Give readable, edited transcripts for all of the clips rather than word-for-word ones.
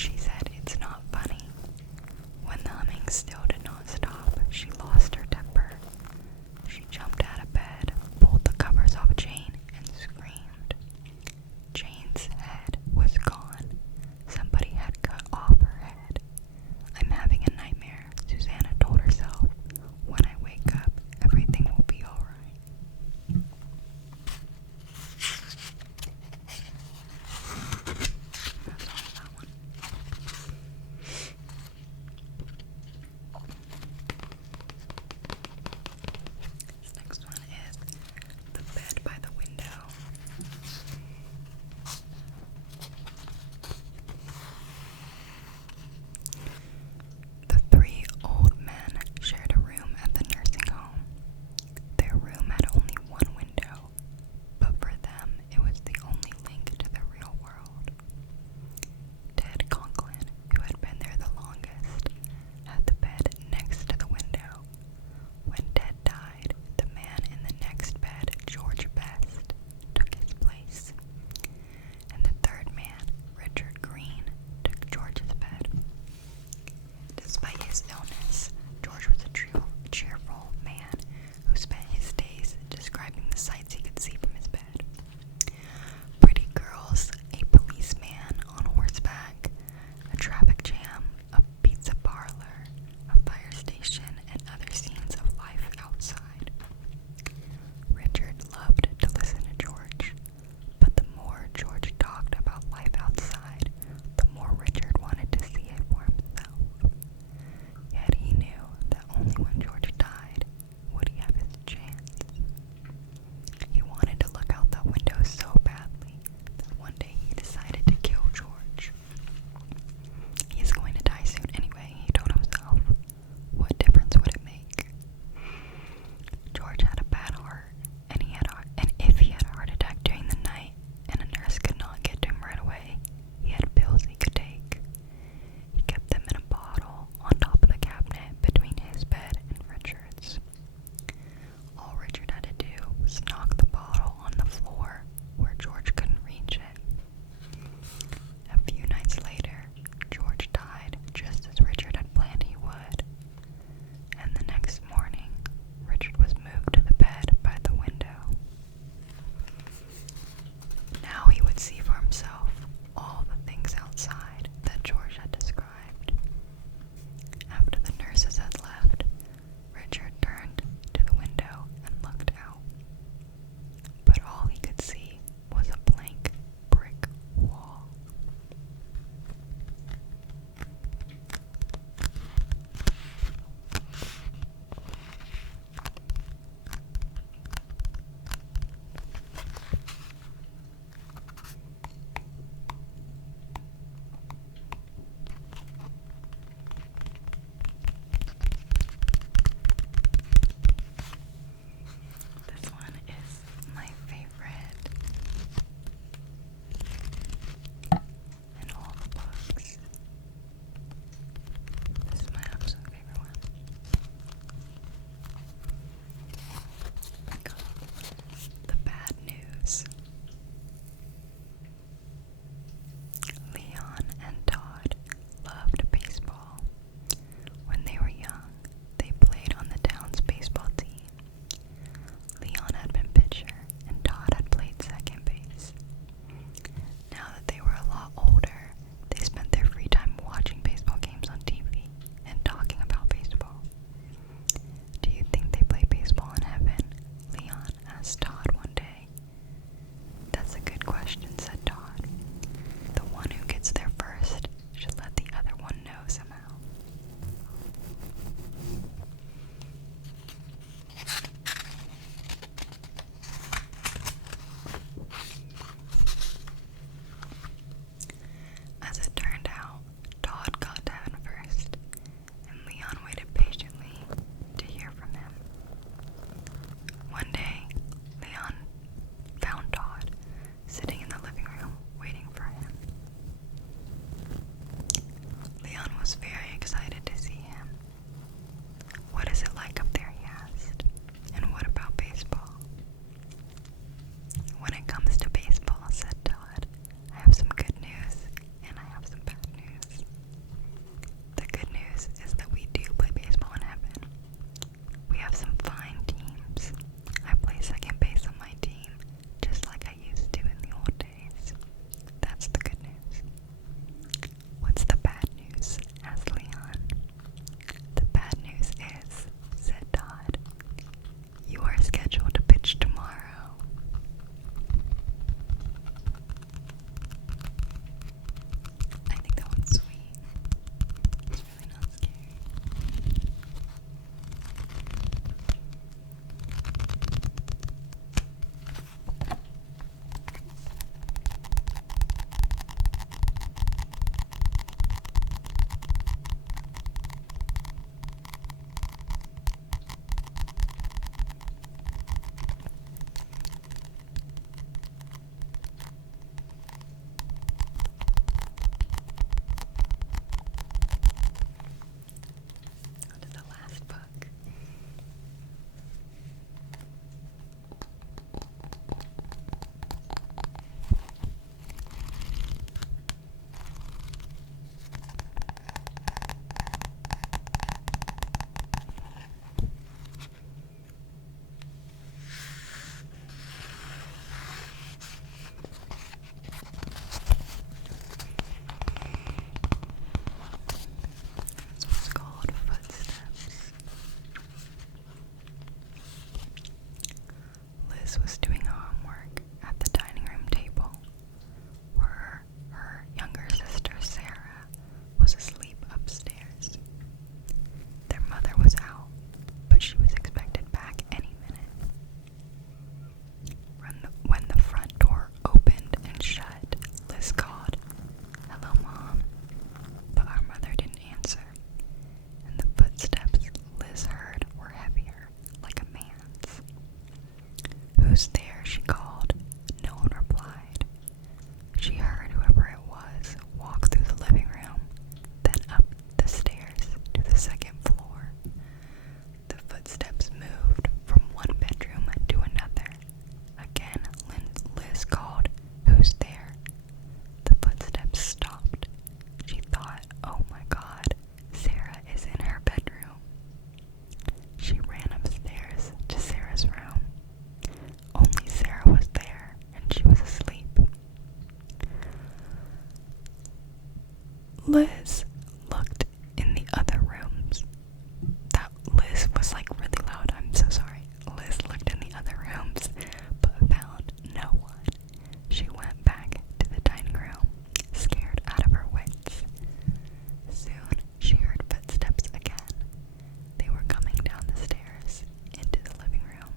She said it's not funny. When the humming still did not stop, she lost her temper. She jumped out of bed, pulled the covers off Jane, and screamed. Jane's head was gone. Somebody had cut off her head. I'm having a nightmare, Suzanna told herself. When I wake up, everything will be alright. That's all that one. This next one is the bed by the window. The three old men shared a room at the nursing home. Their room had only one window, but for them it was the only link to the real world. Ted Conklin, who had been there the longest, had the bed next to the window. When Ted died, the man in the next bed, George Best, took his place. And the third man, Richard Green, took George's bed. Despite his illness, George was a cheerful man who spent his days describing the sights he could see from his bed. Pretty girls, a policeman on horseback, a traffic jam, a pizza parlor, a fire station, and other scenes of life outside. Richard loved to listen to George, but the more George talked about life outside, the more Richard wanted to see it for himself. Yet he knew that only when George died would he have his chance. He wanted to look out that window so badly that one day he decided to kill George. He's going to die soon anyway, he told himself. What difference would it make? George had a bad heart, and if he had a heart attack during the night and a nurse could not get to him right away, he had pills he could take. He kept them in a bottle on top of the cabinet between his bed and Richard's. All Richard had to do was knock the bottle on the floor where George couldn't reach it. A few nights later, George died just as Richard had planned he would. And the next morning, Richard was moved to the bed by the window. Now he would see for himself all the things outside that George had described. After the nurses had left, Richard turned to the window and looked out. But all he could see was a blank brick wall. This one is my favorite in all the books. This is my absolute favorite one. The Bad News. Leon and Todd loved baseball. When they were young, they played on the town's baseball team. Leon had been pitcher, and Todd had played second base. Now that they were a lot older, they spent their free time watching baseball games on TV and talking about baseball. Do you think they play baseball in heaven? Leon asked Todd one day. That's a good question, said Todd. The one who gets there first should let the other one know somehow. As it turned out, Todd got to heaven first, and Leon waited patiently to hear from him. One day, Leon found Todd sitting in the living room waiting for him. Leon was very excited to see him. What is it like up there, he asked. And what about baseball? When it comes to baseball, said Todd, I have some good news and I have some bad news. Liz looked in the other rooms. That Liz was like really loud. I'm so sorry. Liz looked in the other rooms, but found no one. She went back to the dining room, scared out of her wits. Soon, she heard footsteps again. They were coming down the stairs into the living room.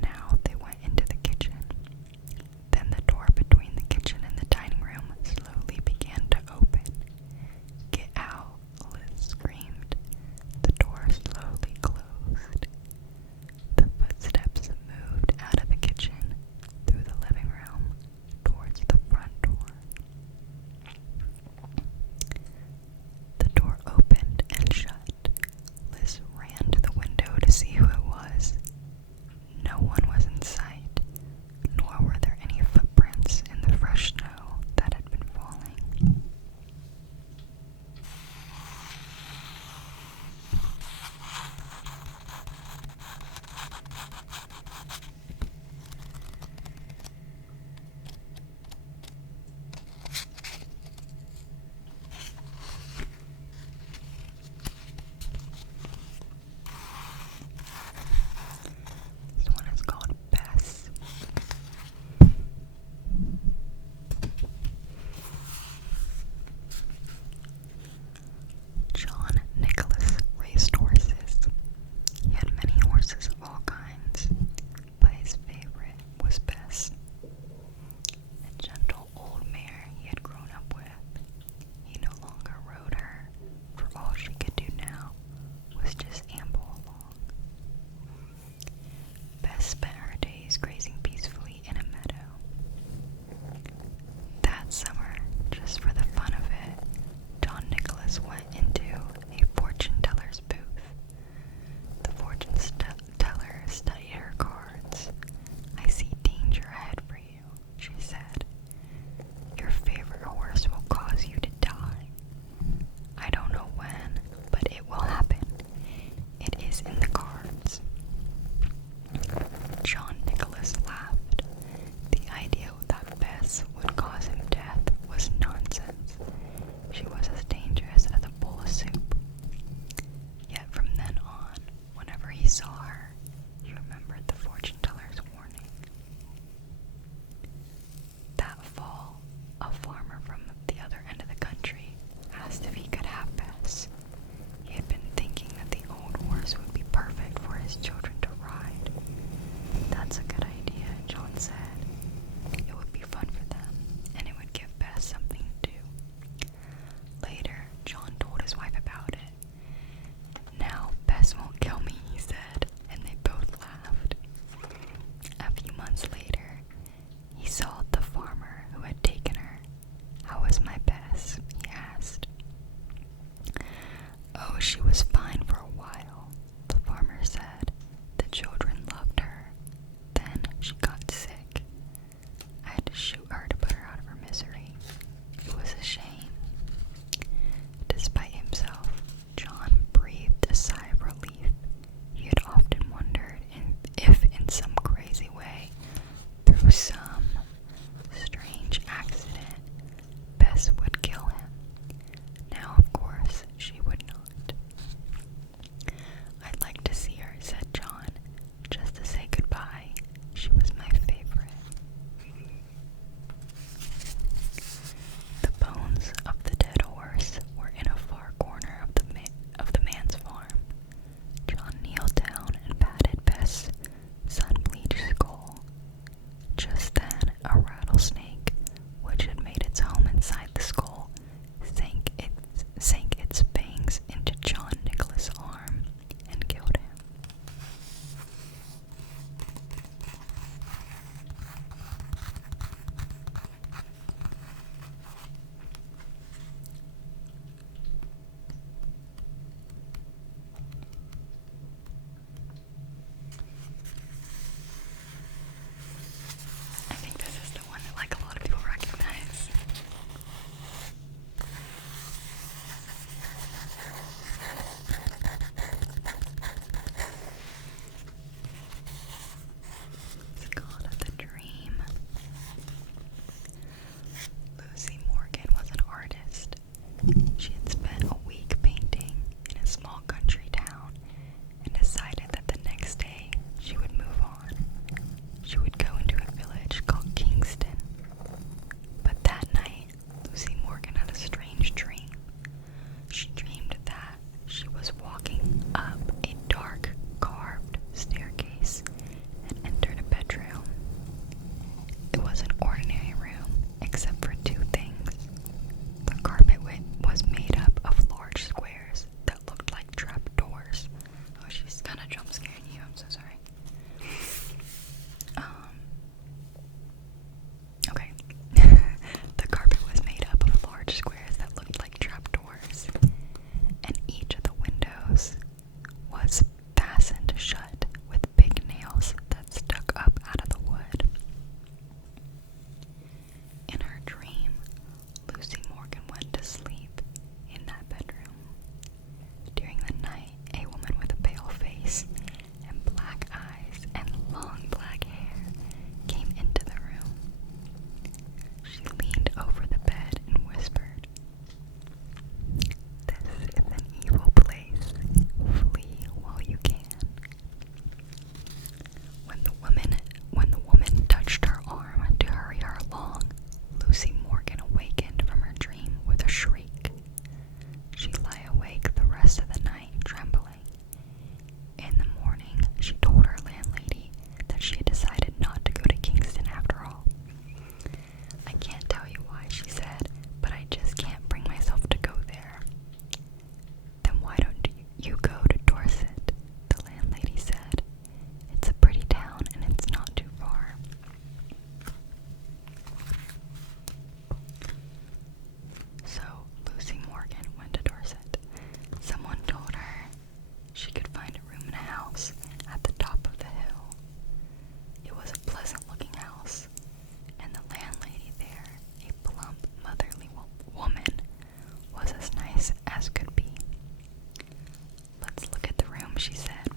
Now they went into the kitchen. Then the door between the kitchen and the dining room slowly began to open. "Get out," Liz screamed. The door slowly closed. The footsteps moved out of the kitchen, through the living room, towards the front door. The door opened and shut. Liz ran to the window to see who it was. No one was in sight, nor were there any footprints in the fresh snow that had been falling. This one is called Bess. John Nicholas raised horses. He had many horses of all kinds, but his favorite was Bess, a gentle old mare he had grown up with. He no longer rode her, for all she could do now was just amble along. Bess spent her days grazing peacefully in a meadow. That summer, just for the fun of it, John Nicholas went into a fortune teller's booth. The fortune teller studied her cards. "I see danger ahead for you," she said. "Your favorite horse will cause you to die. I don't know when, but it will happen. It is in the cards." John Nicholas laughed. The idea that Bess would cause him death was nonsense. She was as dangerous as a bull She had spent a week painting in a small country town and decided that the next day she would move on. She would go into a village called Kingston. But that night, Lucy Morgan had a strange dream. She dreamed that she was walking up a dark, carved staircase and entered a bedroom. It was an ordinary room, except for two things. The carpet was made up of large squares that looked like trapdoors. Oh, she's kind of jump scaring you. I'm so sorry. Okay. The carpet was made up of large squares that looked like trapdoors, and each of the windows was fastened shut with big nails that stuck up out of the wood. In her dream, Lucy Morgan went to sleep in that bedroom. During the night, a woman with a pale face and black eyes and long black hair came into the room. She leaned over the bed and whispered, "This is an evil place. Flee while you can." When the woman touched her arm to hurry her along, Lucy Morgan awakened from her dream with a shriek. She lay awake the rest of the night, trembling. In the morning, she told her landlady that she had decided not to go to Kingston after all. "I can't tell you why," she said, "but I just can't bring myself to go there." "Then why don't you go to Dorset?" the landlady said. "It's a pretty town and it's not too far." So Lucy Morgan went to Dorset. Someone told her she could find a room in a house at the top of the hill. It was a pleasant-looking house, and the landlady there, a plump, motherly woman, was as nice as could be. "Let's look at the room," she said.